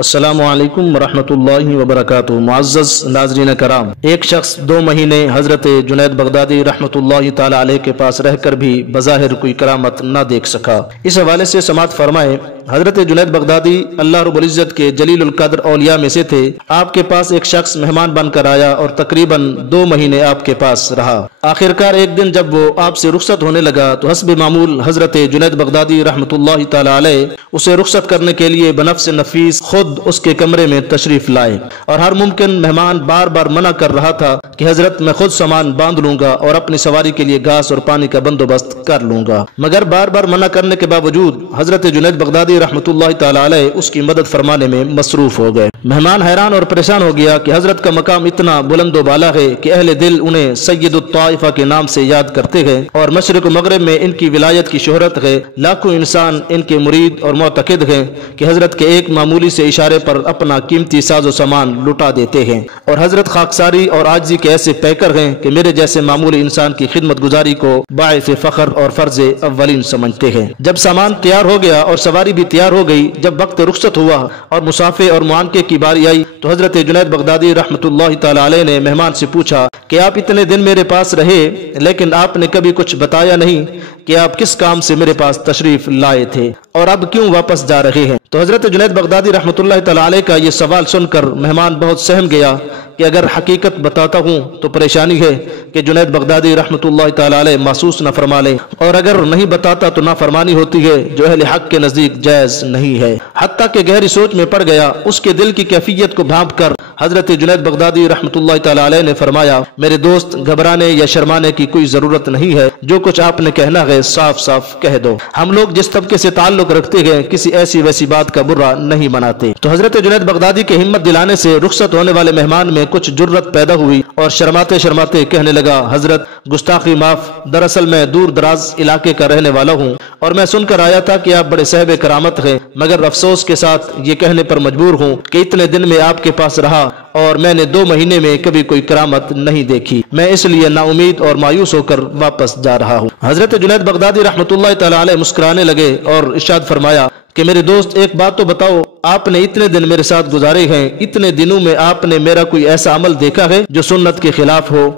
السلام علیکم ورحمۃ اللہ وبرکاتہ۔ معزز ناظرین کرام، ایک شخص 2 مہینے حضرت جنید بغدادی رحمۃ اللہ تعالی علیہ کے پاس رہ کر بھی بظاہر کوئی کرامت نہ دیکھ سکا۔ اس حوالے سے سماعت فرمائے، حضرت جنید بغدادی اللہ رب العزت کے جلیل القدر اولیاء میں سے تھے۔ آپ کے پاس ایک شخص مہمان بن کر آیا اور تقریباً 2 مہینے آپ کے پاس رہا۔ آخرکار ایک دن جب وہ آپ سے رخصت ہونے لگا تو حسب معمول حضرت جنید بغدادی رحمۃ اللہ تعالی علیہ اسے رخصت کرنے کے لیے بنفس نفیس خود اس کے کمرے میں تشریف لائے، اور ہر ممکن مہمان بار بار منع کر رہا تھا کہ حضرت میں خود سامان باندھ لوں گا اور اپنی سواری کے لیے گھاس اور پانی کا بندوبست کر لوں گا، مگر بار بار منع کرنے کے باوجود حضرت جنید بغدادی رحمۃ اللہ تعالی علیہ اس کی مدد فرمانے میں مصروف ہو گئے۔ مہمان حیران اور پریشان ہو گیا کہ حضرت کا مقام اتنا بلند و بالا ہے کہ اہل دل انہیں سید الطائفہ کے نام سے یاد کرتے ہیں، اور مشرق و مغرب میں ان کی ولایت کی شہرت ہے۔ لاکھوں انسان ان کے مرید اور معتقد ہیں کہ حضرت کے ایک معمولی سے اشارے پر اپنا قیمتی ساز و سامان لٹا دیتے ہیں، اور حضرت خاکساری اور عاجزی کے ایسے پیکر ہیں کہ میرے جیسے معمولی انسان کی خدمت گزاری کو باعث فخر اور فرض اولین سمجھتے ہیں۔ جب سامان تیار ہو گیا اور سواری بھی تیار ہو گئی، جب وقت رخصت ہوا اور مسافے اور معانقے کی باری آئی تو حضرت جنید بغدادی رحمۃ اللہ تعالی علیہ نے مہمان سے پوچھا کہ آپ اتنے دن میرے پاس رہے لیکن آپ نے کبھی کچھ بتایا نہیں کہ آپ کس کام سے میرے پاس تشریف لائے تھے اور اب کیوں واپس جا رہے ہیں؟ تو حضرت جنید بغدادی رحمۃ اللہ تعالی علیہ کا یہ سوال سن کر مہمان بہت سہم گیا کہ اگر حقیقت بتاتا ہوں تو پریشانی ہے کہ جنید بغدادی رحمۃ اللہ تعالی علیہ محسوس نہ فرما لے، اور اگر نہیں بتاتا تو نافرمانی ہوتی ہے جو اہل حق کے نزدیک جائز نہیں ہے۔ حتیٰ کہ گہری سوچ میں پڑ گیا، اس کے دل کی کیفیت کو بھانپ کر حضرت جنید بغدادی رحمۃ اللہ تعالی علیہ نے فرمایا، میرے دوست، گھبرانے یا شرمانے کی کوئی ضرورت نہیں ہے، جو کچھ آپ نے کہنا ہے صاف صاف کہہ دو۔ ہم لوگ جس طبقے سے تعلق رکھتے ہیں کسی ایسی ویسی بات کا برا نہیں مناتے۔ تو حضرت جنید بغدادی کے ہمت دلانے سے رخصت ہونے والے مہمان میں کچھ جرت پیدا ہوئی اور شرماتے شرماتے کہنے لگا، حضرت گستاخی معاف، دراصل میں دور دراز علاقے کا رہنے والا ہوں اور میں سن کر آیا تھا کہ آپ بڑے صاحب کرامت ہیں، مگر افسوس کے ساتھ یہ کہنے پر مجبور ہوں کہ اتنے دن میں آپ کے پاس رہا اور میں نے 2 مہینے میں کبھی کوئی کرامت نہیں دیکھی، میں اس لیے نا امید اور مایوس ہو کر واپس جا رہا ہوں۔ حضرت جنید بغدادی رحمۃ اللہ تعالی علیہ مسکرانے لگے اور ارشاد فرمایا کہ میرے دوست، ایک بات تو بتاؤ، آپ نے اتنے دن میرے ساتھ گزارے ہیں، اتنے دنوں میں آپ نے میرا کوئی ایسا عمل دیکھا ہے جو سنت کے خلاف ہو؟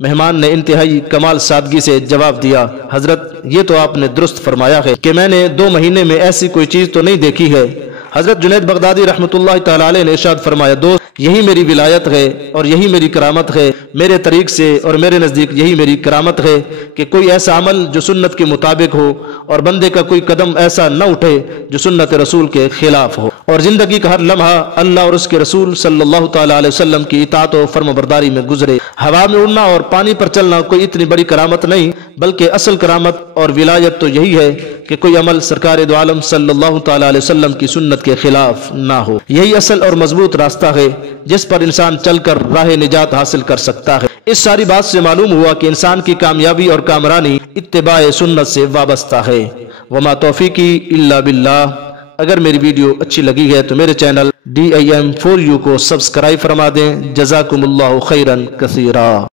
مہمان نے انتہائی کمال سادگی سے جواب دیا، حضرت یہ تو آپ نے درست فرمایا ہے کہ میں نے 2 مہینے میں ایسی کوئی چیز تو نہیں دیکھی ہے۔ حضرت جنید بغدادی رحمۃ اللہ تعالی علیہ نے ارشاد فرمایا، دوست، یہی میری ولایت ہے اور یہی میری کرامت ہے، میرے طریق سے اور میرے نزدیک یہی میری کرامت ہے کہ کوئی ایسا عمل جو سنت کے مطابق ہو اور بندے کا کوئی قدم ایسا نہ اٹھے جو سنت رسول کے خلاف ہو، اور زندگی کا ہر لمحہ اللہ اور اس کے رسول صلی اللہ تعالی علیہ وسلم کی اطاعت و فرم برداری میں گزرے۔ ہوا میں اڑنا اور پانی پر چلنا کوئی اتنی بڑی کرامت نہیں، بلکہ اصل کرامت اور ولایت تو یہی ہے کہ کوئی عمل سرکار دو عالم صلی اللہ تعالی علیہ وسلم کی سنت کے خلاف نہ ہو۔ یہی اصل اور مضبوط راستہ ہے جس پر انسان چل کر راہ نجات حاصل کر سکتا ہے۔ اس ساری بات سے معلوم ہوا کہ انسان کی کامیابی اور کامرانی اتباع سنت سے وابستہ ہے۔ وما توفیقی الا باللہ۔ اگر میری ویڈیو اچھی لگی ہے تو میرے چینل DIM4U کو سبسکرائب فرما دیں۔ جزاکم اللہ خیرا کثیرا۔